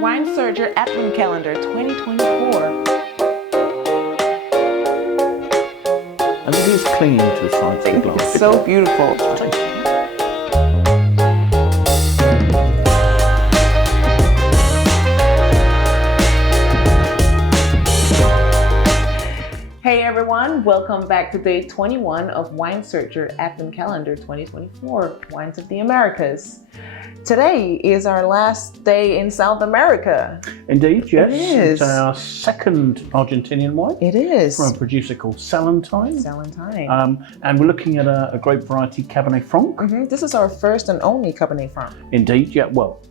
Wine Searcher Advent Calendar 2024. And it is clinging to the sides of the glass. It's so beautiful. Hey everyone, welcome back to day 21 of Wine Searcher Advent Calendar 2024, Wines of the Americas. Today is our last day in South America. Indeed, yes. It is. It's our second Argentinian wine. It is. From a producer called Salentein. Salentein. And we're looking at a grape variety Cabernet Franc. This is our first and only Cabernet Franc. Indeed, yeah. Well,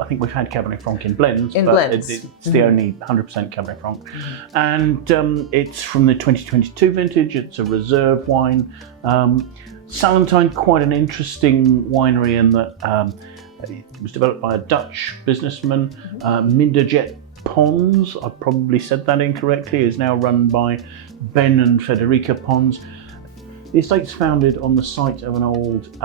I think we've had Cabernet Franc in blends. It's the only 100% Cabernet Franc. And it's from the 2022 vintage. It's a reserve wine. Salentein, quite an interesting winery in that it was developed by a Dutch businessman. Mijndert Pon, I probably said that incorrectly, is now run by Ben and Federica Pons. The estate's founded on the site of an old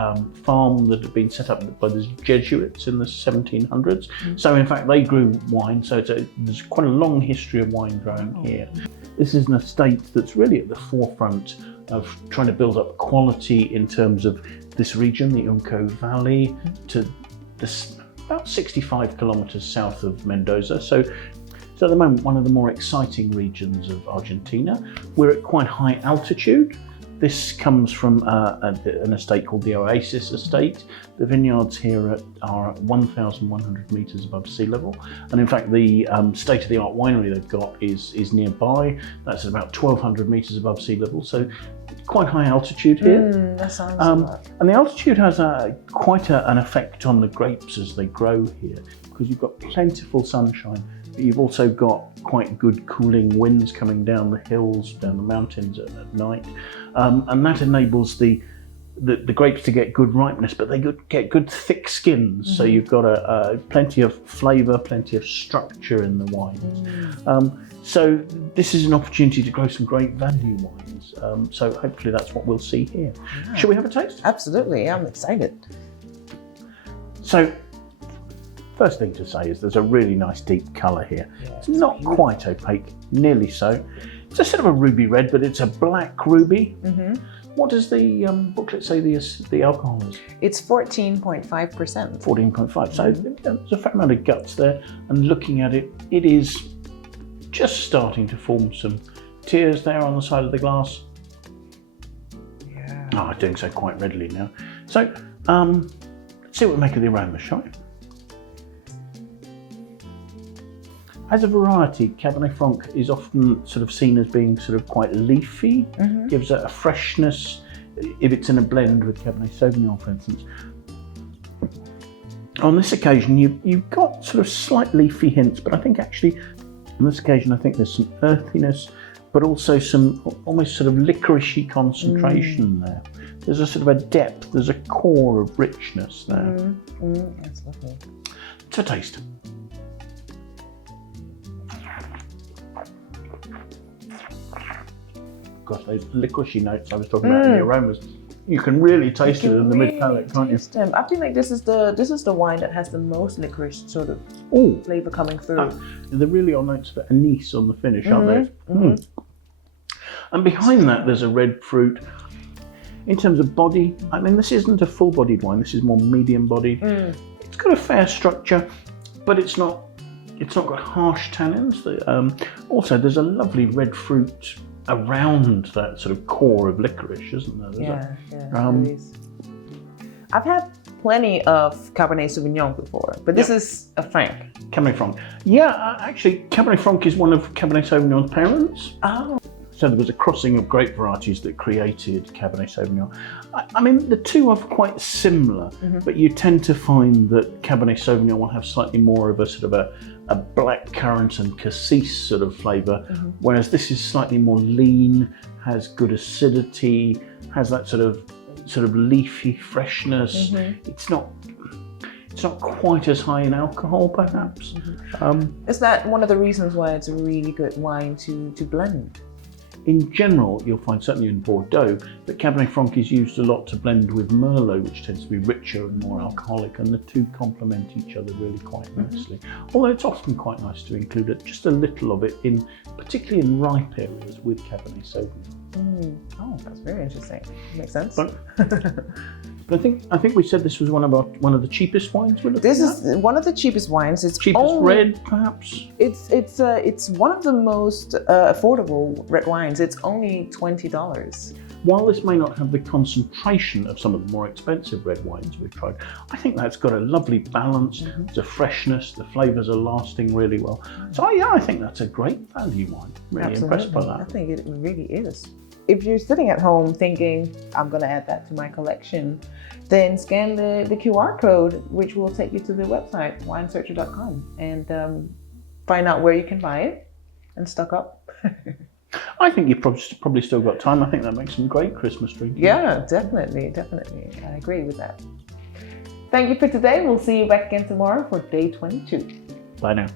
farm that had been set up by the Jesuits in the 1700s. So in fact they grew wine, so there's quite a long history of wine growing here. This is an estate that's really at the forefront of trying to build up quality in terms of this region, the Uco Valley, to this about 65 kilometers south of Mendoza. So at the moment, one of the more exciting regions of Argentina. We're at quite high altitude. This comes from an estate called the Oasis Estate. The vineyards here are 1,100 meters above sea level. And in fact, the state-of-the-art winery they've got is nearby. That's at about 1,200 meters above sea level. So quite high altitude here. That sounds a lot. And the altitude has quite an effect on the grapes as they grow here, because you've got plentiful sunshine, but you've also got quite good cooling winds coming down the hills, down the mountains at night. And that enables the grapes to get good ripeness, but they get good thick skins. So you've got plenty of flavour, plenty of structure in the wines. So this is an opportunity to grow some great value wines. So hopefully that's what we'll see here. Yeah. Shall we have a taste? Absolutely, I'm excited. So first thing to say is there's a really nice deep colour here. Yeah, it's not quite opaque, nearly so. It's a sort of a ruby red, but it's a black ruby. What does the booklet say the alcohol is? It's 14.5%. 14.5. So there's a fair amount of guts there. And looking at it, it is just starting to form some tears there on the side of the glass. Yeah. Oh, doing so quite readily now. So let's see what we make of the aroma, shall we? As a variety, Cabernet Franc is often sort of seen as being sort of quite leafy, gives it a freshness if it's in a blend with Cabernet Sauvignon, for instance. On this occasion, you've got sort of slight leafy hints, but I think actually, on this occasion, I think there's some earthiness, but also some almost sort of licoricey concentration there. There's a sort of a depth, there's a core of richness there. That's lovely. It's a taste. Gosh, those licoricey notes I was talking about in the aromas, you can really taste it in the mid palate, can't you? Them. I feel like this is the wine that has the most licorice sort of flavor coming through. There really are notes of anise on the finish, aren't there? And behind that, there's a red fruit. In terms of body, I mean, this isn't a full-bodied wine. This is more medium-bodied. It's got a fair structure, but it's not got harsh tannins. Also, there's a lovely red fruit around that sort of core of licorice, isn't there? There is. I've had plenty of Cabernet Sauvignon before, but this is a Franc. Cabernet Franc. Yeah, actually, Cabernet Franc is one of Cabernet Sauvignon's parents. Oh. So there was a crossing of grape varieties that created Cabernet Sauvignon. I mean, the two are quite similar, but you tend to find that Cabernet Sauvignon will have slightly more of a sort of a black currant and cassis sort of flavour, whereas this is slightly more lean, has good acidity, has that sort of leafy freshness. It's not quite as high in alcohol, perhaps. Is that one of the reasons why it's a really good wine to blend? in general, you'll find certainly in Bordeaux that Cabernet Franc is used a lot to blend with Merlot, which tends to be richer and more alcoholic, and the two complement each other really quite nicely. Although it's often quite nice to include just a little of it in, particularly in ripe areas with Cabernet Sauvignon. Oh, that's very interesting. Makes sense. But I think we said this was one of the cheapest wines. This is one of the cheapest wines. It's cheapest red, perhaps. It's one of the most affordable red wines. It's only $20. While this may not have the concentration of some of the more expensive red wines we've tried, I think that's got a lovely balance. It's a freshness. The flavors are lasting really well. So yeah, I think that's a great value wine. Really impressed by that. I think it really is. If you're sitting at home thinking, I'm going to add that to my collection, then scan the QR code, which will take you to the website, winesearcher.com, and find out where you can buy it and stock up. I think you've probably still got time. I think that makes some great Christmas drinking. Yeah, definitely. I agree with that. Thank you for today. We'll see you back again tomorrow for day 22. Bye now.